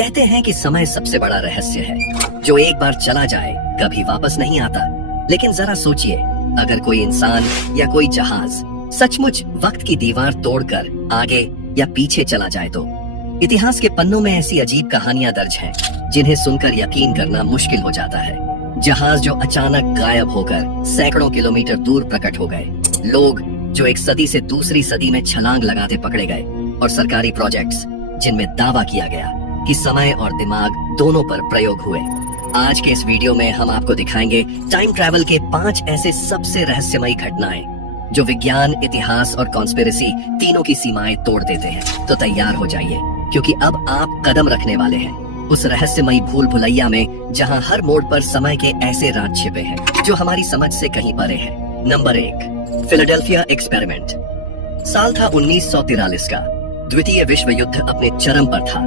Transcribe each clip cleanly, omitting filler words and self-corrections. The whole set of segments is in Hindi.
कहते हैं कि समय सबसे बड़ा रहस्य है जो एक बार चला जाए कभी वापस नहीं आता। लेकिन जरा सोचिए, अगर कोई इंसान या कोई जहाज सचमुच वक्त की दीवार तोड़कर आगे या पीछे चला जाए तो इतिहास के पन्नों में ऐसी अजीब कहानियां दर्ज हैं जिन्हें सुनकर यकीन करना मुश्किल हो जाता है। जहाज जो अचानक गायब होकर सैकड़ों किलोमीटर दूर प्रकट हो गए, लोग जो एक सदी से दूसरी सदी में छलांग लगाते पकड़े गए, और सरकारी प्रोजेक्ट्स जिनमें दावा किया गया कि समय और दिमाग दोनों पर प्रयोग हुए। आज के इस वीडियो में हम आपको दिखाएंगे टाइम ट्रैवल के 5 ऐसे सबसे रहस्यमयी घटनाएं जो विज्ञान, इतिहास और कॉन्स्पिरेसी तीनों की सीमाएं तोड़ देते हैं। तो तैयार हो जाइए, क्योंकि अब आप कदम रखने वाले हैं उस रहस्यमयी भूल भुलैया में जहां हर मोड़ पर समय के ऐसे राज छिपे हैं जो हमारी समझ से कहीं परे हैं। Number 1, Philadelphia experiment. साल था 1943 का। द्वितीय विश्व युद्ध अपने चरम पर था।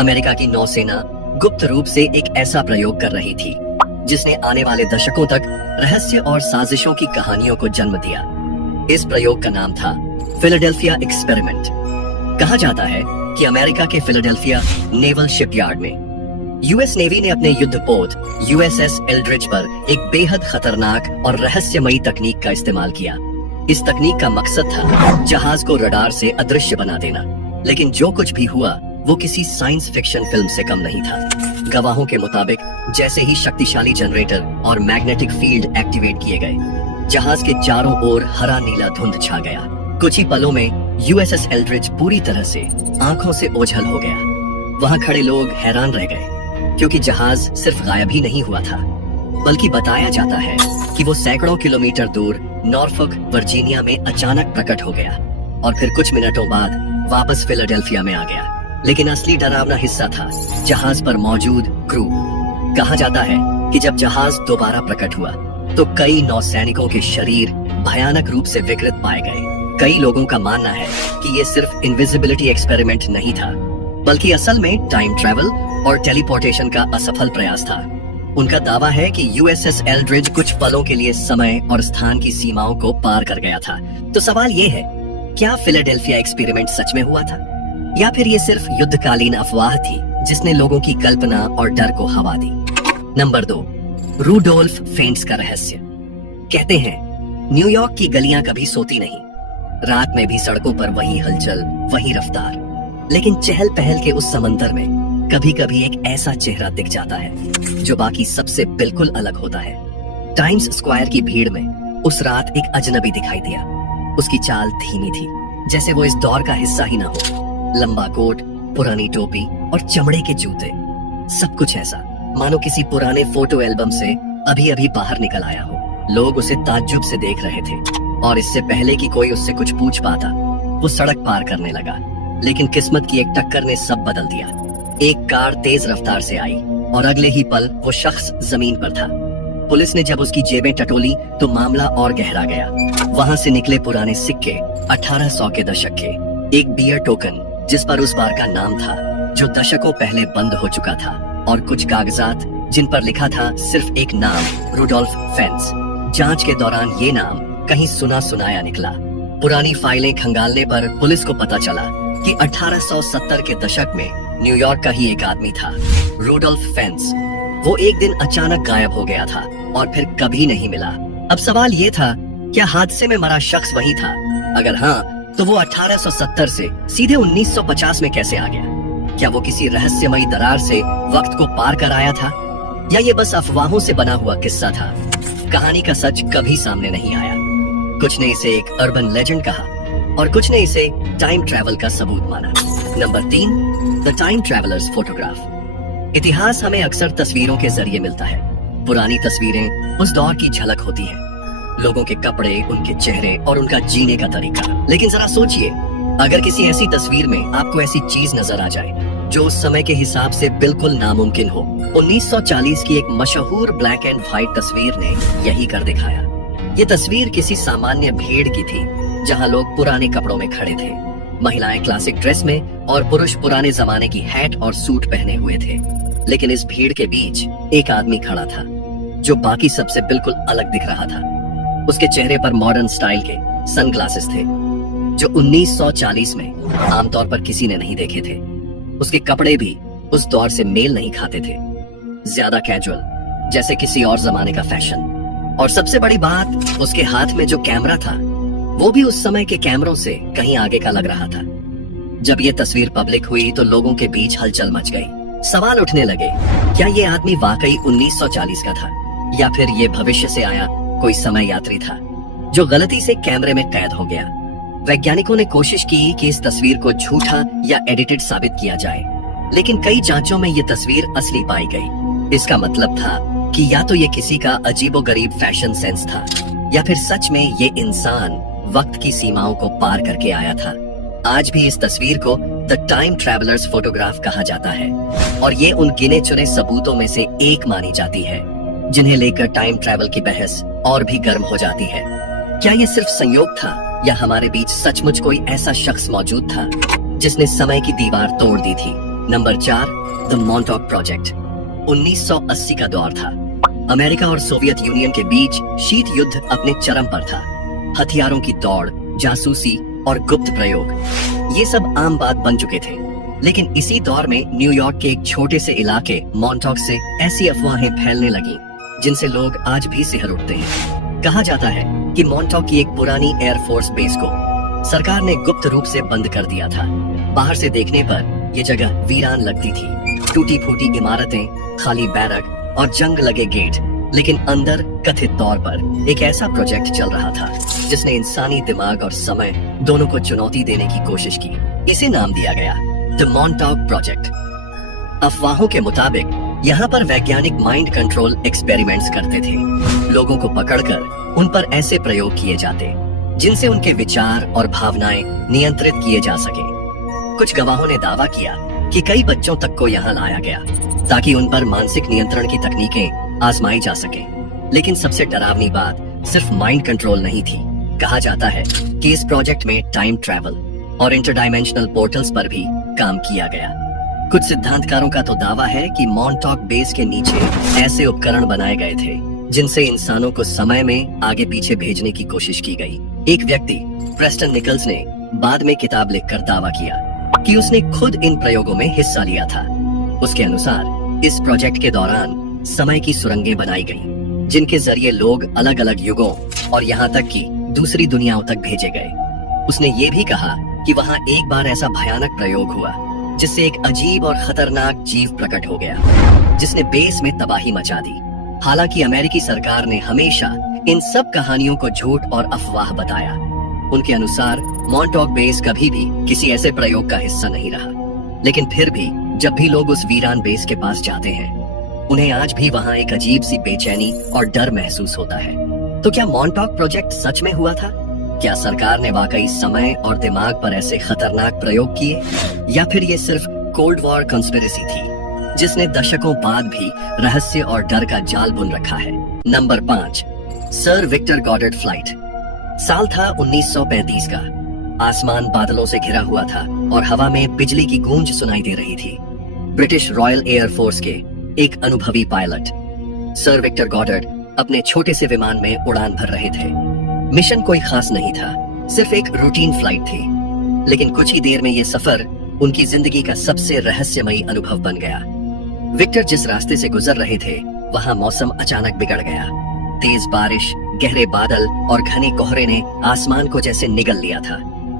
अमेरिका की नौसेना गुप्त रूप से एक ऐसा प्रयोग कर रही थी जिसने आने वाले दशकों तक रहस्य और साजिशों की कहानियों को जन्म दिया। इस प्रयोग का नाम था फिलाडेल्फिया एक्सपेरिमेंट। कहा जाता है कि अमेरिका के फिलाडेल्फिया नेवल शिपयार्ड में यूएस नेवी ने अपने युद्धपोत यूएसएस एल्ड्रिच पर एक बेहद खतरनाक और रहस्यमयी तकनीक का इस्तेमाल किया। इस तकनीक का मकसद था जहाज को रडार से अदृश्य बना देना। लेकिन जो कुछ भी हुआ वो किसी साइंस फिक्शन फिल्म से कम नहीं था। गवाहों के मुताबिक जैसे ही शक्तिशाली जनरेटर और मैग्नेटिक फील्ड एक्टिवेट किए गए, जहाज के चारों ओर हरा नीला धुंध छा गया। कुछ ही पलों में यूएसएस एल्ड्रिच पूरी तरह से आंखों से ओझल हो गया। वहां खड़े लोग हैरान रह गए, क्योंकि जहाज सिर्फ गायब ही नहीं हुआ था, बल्कि बताया जाता है कि वो सैकड़ों किलोमीटर दूर नॉर्फोक, वर्जीनिया में अचानक प्रकट हो गया और फिर कुछ मिनटों बाद वापस फिलाडेल्फिया में आ गया। लेकिन असली डरावना हिस्सा था जहाज पर मौजूद क्रू। कहा जाता है कि जब जहाज दोबारा प्रकट हुआ तो कई नौसैनिकों के शरीर भयानक रूप से विकृत पाए गए। कई लोगों का मानना है कि ये सिर्फ इनविजिबिलिटी एक्सपेरिमेंट नहीं था, बल्कि असल में टाइम ट्रैवल और टेलीपोर्टेशन का असफल प्रयास था। उनका दावा है कि यूएसएस एल्ड्रिच कुछ पलों के लिए समय और स्थान की सीमाओं को पार कर गया था। तो सवाल ये है, क्या फिलाडेल्फिया एक्सपेरिमेंट सच में हुआ था, या फिर ये सिर्फ युद्धकालीन अफवाह थी जिसने लोगों की कल्पना और डर को हवा दी। नंबर 2, रूडोल्फ फेंट्स का रहस्य। कहते हैं न्यूयॉर्क की गलियां कभी सोती नहीं। रात में भी सड़कों पर वही हलचल, वही रफ्तार। लेकिन चहल पहल के उस समंदर में कभी कभी एक ऐसा चेहरा दिख जाता है जो बाकी सबसे बिल्कुल अलग होता है। टाइम्स स्क्वायर की भीड़ में उस रात एक अजनबी दिखाई दिया। उसकी चाल धीमी थी, जैसे वो इस दौर का हिस्सा ही ना हो। लंबा कोट, पुरानी टोपी और चमड़े के जूते, सब कुछ ऐसा मानो किसी पुराने फोटो एल्बम से अभी अभी बाहर निकल आया हो। लोग उसे ताज्जुब से देख रहे थे, और इससे पहले कि कोई उससे कुछ पूछ पाता, वो सड़क पार करने लगा। लेकिन किस्मत की एक टक्कर ने सब बदल दिया। एक कार तेज रफ्तार से आई और अगले ही पल वो शख्स जमीन पर था। पुलिस ने जब उसकी जेबें टटोली तो मामला और गहरा गया। वहां से निकले पुराने सिक्के, 1800 के दशक के, एक बियर टोकन जिस पर उस बार का नाम था जो दशकों पहले बंद हो चुका था, और कुछ कागजात जिन पर लिखा था सिर्फ एक नाम, रूडोल्फ फेंट्स। जांच के दौरान ये नाम कहीं सुना सुनाया निकला। पुरानी फाइलें खंगालने पर पुलिस को पता चला कि 1870 के दशक में न्यूयॉर्क का ही एक आदमी था, रूडोल्फ फेंट्स। वो एक दिन अचानक गायब हो गया था और फिर कभी नहीं मिला। अब सवाल ये था, क्या हादसे में मरा शख्स वही था? अगर हाँ, तो वो 1870 से सीधे 1950 में कैसे आ गया? क्या वो किसी रहस्यमयी दरार से वक्त को पार कर आया था, या ये बस अफवाहों से बना हुआ किस्सा था? कहानी का सच कभी सामने नहीं आया। कुछ ने इसे एक अर्बन लेजेंड कहा और कुछ ने इसे टाइम ट्रैवल का सबूत माना। Number 3, the time travellers photograph. इतिहास हमें अक्सर तस्वीरों के जरिए मिलता है। पुरानी तस्वीरें उस दौर की झलक होती हैं, लोगों के कपड़े, उनके चेहरे और उनका जीने का तरीका। लेकिन जरा सोचिए, अगर किसी ऐसी तस्वीर में आपको ऐसी चीज नजर आ जाए जो उस समय के हिसाब से बिल्कुल नामुमकिन हो। 1940 की एक मशहूर ब्लैक एंड व्हाइट तस्वीर ने यही कर दिखाया। ये तस्वीर किसी सामान्य भीड़ की थी, जहां लोग पुराने कपड़ों में खड़े थे। महिलाएं क्लासिक ड्रेस में और पुरुष पुराने जमाने की हैट और सूट पहने हुए थे। लेकिन इस भीड़ के बीच एक आदमी खड़ा था जो बाकी सबसे बिल्कुल अलग दिख रहा था। उसके चेहरे पर मॉडर्न स्टाइल के सनग्लासेस थे जो 1940 में आमतौर पर किसी ने नहीं देखे थे। उसके कपड़े भी उस दौर से मेल नहीं खाते थे, ज्यादा कैजुअल, जैसे किसी और जमाने का फैशन। और सबसे बड़ी बात, उसके हाथ में जो कैमरा था वो भी उस समय के कैमरों से कहीं आगे का लग रहा था। जब ये तस्वीर पब्लिक हुई तो लोगों के बीच हलचल मच गई। सवाल उठने लगे, क्या ये आदमी वाकई 1940 का था या फिर ये भविष्य से आया कोई समय यात्री था जो गलती से कैमरे में कैद हो गया। वैज्ञानिकों ने कोशिश की कि इस तस्वीर को झूठा या एडिटेड साबित किया जाए, लेकिन कई जांचों में ये तस्वीर असली पाई गई। इसका मतलब था कि या तो ये किसी का अजीबोगरीब फैशन सेंस था या फिर सच में ये इंसान वक्त की सीमाओं को पार करके आया था। आज भी इस तस्वीर को द टाइम ट्रैवलर्स फोटोग्राफ कहा जाता है और ये उन गिने चुने सबूतों में से एक मानी जाती है जिन्हें लेकर टाइम ट्रैवल की बहस और भी गर्म हो जाती है। क्या ये सिर्फ संयोग था या हमारे बीच सचमुच कोई ऐसा शख्स मौजूद था जिसने समय की दीवार तोड़ दी थी? Number 4, the Montauk project. 1980 का दौर था। अमेरिका और सोवियत यूनियन के बीच शीत युद्ध अपने चरम पर था। हथियारों की दौड़, जासूसी और गुप्त प्रयोग, ये सब आम बात बन चुके थे। लेकिन इसी दौर में न्यूयॉर्क के एक छोटे से इलाके मॉन्टॉक से ऐसी अफवाहें फैलने लगी जिनसे लोग आज भी सिहर उठते हैं। कहा जाता है कि मॉन्टॉक की एक पुरानी एयरफोर्स बेस को सरकार ने गुप्त रूप से बंद कर दिया था। बाहर से देखने पर यह जगह वीरान लगती थी, टूटी फूटी इमारतें, खाली बैरक और जंग लगे गेट। लेकिन अंदर कथित तौर पर एक ऐसा प्रोजेक्ट चल रहा था जिसने इंसानी दिमाग और समय दोनों को चुनौती देने की कोशिश की। इसे नाम दिया गया द मॉन्टॉक प्रोजेक्ट। अफवाहों के मुताबिक यहाँ पर वैज्ञानिक माइंड कंट्रोल एक्सपेरिमेंट्स करते थे। लोगों को पकड़कर उन पर ऐसे प्रयोग किए जाते जिनसे उनके विचार और भावनाएं नियंत्रित किए जा सके। कुछ गवाहों ने दावा किया कि कई बच्चों तक को यहाँ लाया गया ताकि उन पर मानसिक नियंत्रण की तकनीकें आजमाई जा सके। लेकिन सबसे डरावनी बात सिर्फ माइंड कंट्रोल नहीं थी। कहा जाता है कि इस प्रोजेक्ट में टाइम ट्रैवल और इंटरडायमेंशनल पोर्टल्स पर भी काम किया गया। कुछ सिद्धांतकारों का तो दावा है कि मॉन्टॉक बेस के नीचे ऐसे उपकरण बनाए गए थे जिनसे इंसानों को समय में आगे पीछे भेजने की कोशिश की गई। एक व्यक्ति, प्रेस्टन निकल्स, ने बाद में किताब लिखकर दावा किया कि उसने खुद इन प्रयोगों में हिस्सा लिया था। उसके अनुसार इस प्रोजेक्ट के दौरान समय की सुरंगें बनाई गईं, जिनके जरिए लोग अलग अलग युगों और यहाँ तक कि दूसरी दुनियाओं तक भेजे गए। उसने ये भी कहा कि वहाँ एक बार ऐसा भयानक प्रयोग हुआ जिससे एक अजीब और खतरनाक जीव प्रकट हो गया जिसने बेस में तबाही मचा दी। हालांकि अमेरिकी सरकार ने हमेशा इन सब कहानियों को झूठ और अफवाह बताया। उनके अनुसार मॉन्टॉक बेस कभी भी किसी ऐसे प्रयोग का हिस्सा नहीं रहा। लेकिन फिर भी जब भी लोग उस वीरान बेस के पास जाते हैं उन्हें आज भी वहाँ एक अजीब सी बेचैनी और डर महसूस होता है। तो क्या मॉन्टॉक प्रोजेक्ट सच में हुआ था? क्या सरकार ने वाकई समय और दिमाग पर ऐसे खतरनाक प्रयोग किए या फिर ये सिर्फ कोल्ड वॉर कंस्पिरेसी थी जिसने दशकों बाद भी रहस्य और डर का जाल बुन रखा है? Number 5, sir Victor Goddard flight. साल था 1935 का। आसमान बादलों से घिरा हुआ था और हवा में बिजली की गूंज सुनाई दे रही थी। ब्रिटिश रॉयल एयरफोर्स के एक अनुभवी पायलट सर विक्टर गॉडर्ड अपने छोटे से विमान में उड़ान भर रहे थे। मिशन कोई खास नहीं था, सिर्फ एक रूटीन फ्लाइट थी। लेकिन कुछ ही देर में ये सफर उनकी जिंदगी का सबसे रहस्यमयी अनुभव बन गया। विक्टर जिस रास्ते से गुजर रहे थे वहाँ मौसम अचानक बिगड़ गया। तेज बारिश, गहरे बादल और घने कोहरे ने आसमान को जैसे निगल लिया था।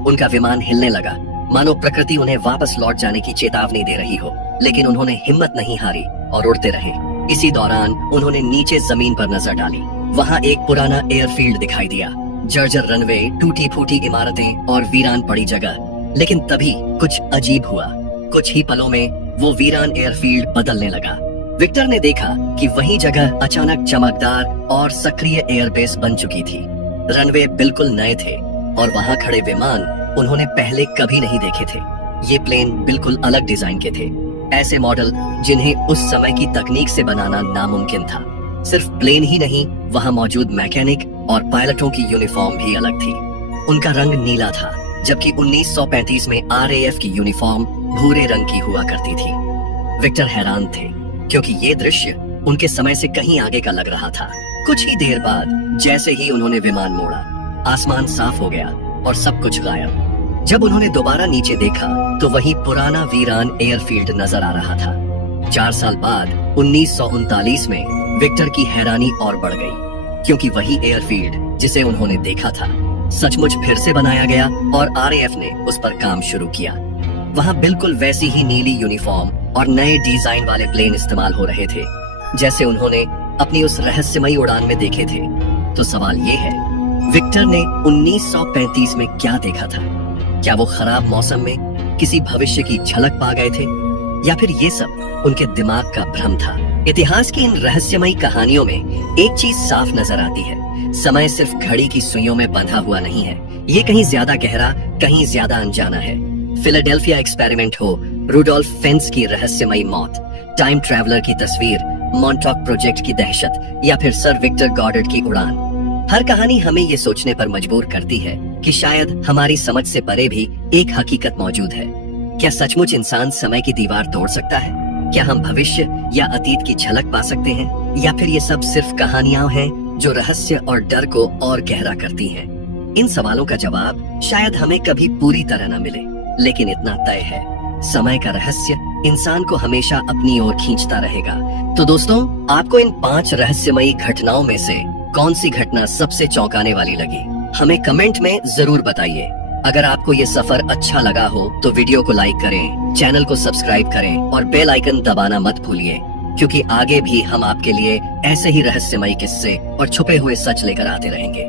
उनका विमान हिलने लगा, मानो प्रकृति उन्हें वापस लौट जाने की चेतावनी दे रही हो। लेकिन उन्होंने हिम्मत नहीं हारी और उड़ते रहे। इसी दौरान उन्होंने नीचे जमीन पर नजर डाली। वहाँ एक पुराना एयरफील्ड दिखाई दिया, जर्जर रनवे, टूटी फूटी इमारतें और वीरान पड़ी जगह। लेकिन तभी कुछ अजीब हुआ। कुछ ही पलों में वो वीरान एयरफील्ड बदलने लगा। विक्टर ने देखा कि वही जगह अचानक चमकदार और सक्रिय एयरबेस बन चुकी थी। रनवे बिल्कुल नए थे और वहाँ खड़े विमान उन्होंने पहले कभी नहीं देखे थे। ये प्लेन बिल्कुल अलग डिजाइन के थे, ऐसे मॉडल जिन्हें उस समय की तकनीक से बनाना नामुमकिन था। सिर्फ प्लेन ही नहीं, वहाँ मौजूद मैकेनिक और पायलटों की यूनिफॉर्म भी अलग थी। उनका रंग नीला था, जबकि 1935 में RAF की यूनिफॉर्म भूरे रंग की हुआ करती थी। विक्टर हैरान थे क्योंकि ये दृश्य उनके समय से कहीं आगे का लग रहा था। कुछ ही देर बाद जैसे ही उन्होंने विमान मोड़ा, आसमान साफ हो गया और सब कुछ गायब। जब उन्होंने दोबारा नीचे देखा तो वही पुराना वीरान एयरफील्ड नजर आ रहा था। 4 साल बाद 1939 में विक्टर की हैरानी और बढ़ गई, क्योंकि वही एयरफील्ड जिसे उन्होंने देखा था सचमुच फिर से बनाया गया और आरएएफ ने उस पर काम शुरू किया। वहां बिल्कुल वैसी ही नीली यूनिफॉर्म और नए डिजाइन वाले प्लेन इस्तेमाल हो रहे थे जैसे उन्होंने अपनी उस रहस्यमयी उड़ान में देखे थे। तो सवाल ये है, विक्टर ने 1935 में क्या देखा था? क्या वो खराब मौसम में किसी भविष्य की झलक पा गए थे, या फिर ये सब उनके दिमाग का भ्रम था? इतिहास की इन रहस्यमयी कहानियों में एक चीज साफ नजर आती है, समय सिर्फ घड़ी की सुइयों में बंधा हुआ नहीं है, ये कहीं ज्यादा गहरा, कहीं ज्यादा अनजाना है। फिलाडेल्फिया एक्सपेरिमेंट हो, रुडोल्फ फेंस की रहस्यमयी मौत, टाइम ट्रैवलर की तस्वीर, मॉन्टॉक प्रोजेक्ट की दहशत, या फिर सर विक्टर गॉडर्ड की उड़ान, हर कहानी हमें ये सोचने पर मजबूर करती है कि शायद हमारी समझ से परे भी एक हकीकत मौजूद है। क्या सचमुच इंसान समय की दीवार तोड़ सकता है? क्या हम भविष्य या अतीत की झलक पा सकते हैं, या फिर ये सब सिर्फ कहानियां हैं जो रहस्य और डर को और गहरा करती हैं? इन सवालों का जवाब शायद हमें कभी पूरी तरह न मिले, लेकिन इतना तय है, समय का रहस्य इंसान को हमेशा अपनी ओर खींचता रहेगा। तो दोस्तों, आपको इन 5 रहस्यमयी घटनाओं में से कौन सी घटना सबसे चौंकाने वाली लगी? हमें कमेंट में जरूर बताइए। अगर आपको ये सफर अच्छा लगा हो तो वीडियो को लाइक करें, चैनल को सब्सक्राइब करें और बेल आइकन दबाना मत भूलिए, क्योंकि आगे भी हम आपके लिए ऐसे ही रहस्यमयी किस्से और छुपे हुए सच लेकर आते रहेंगे।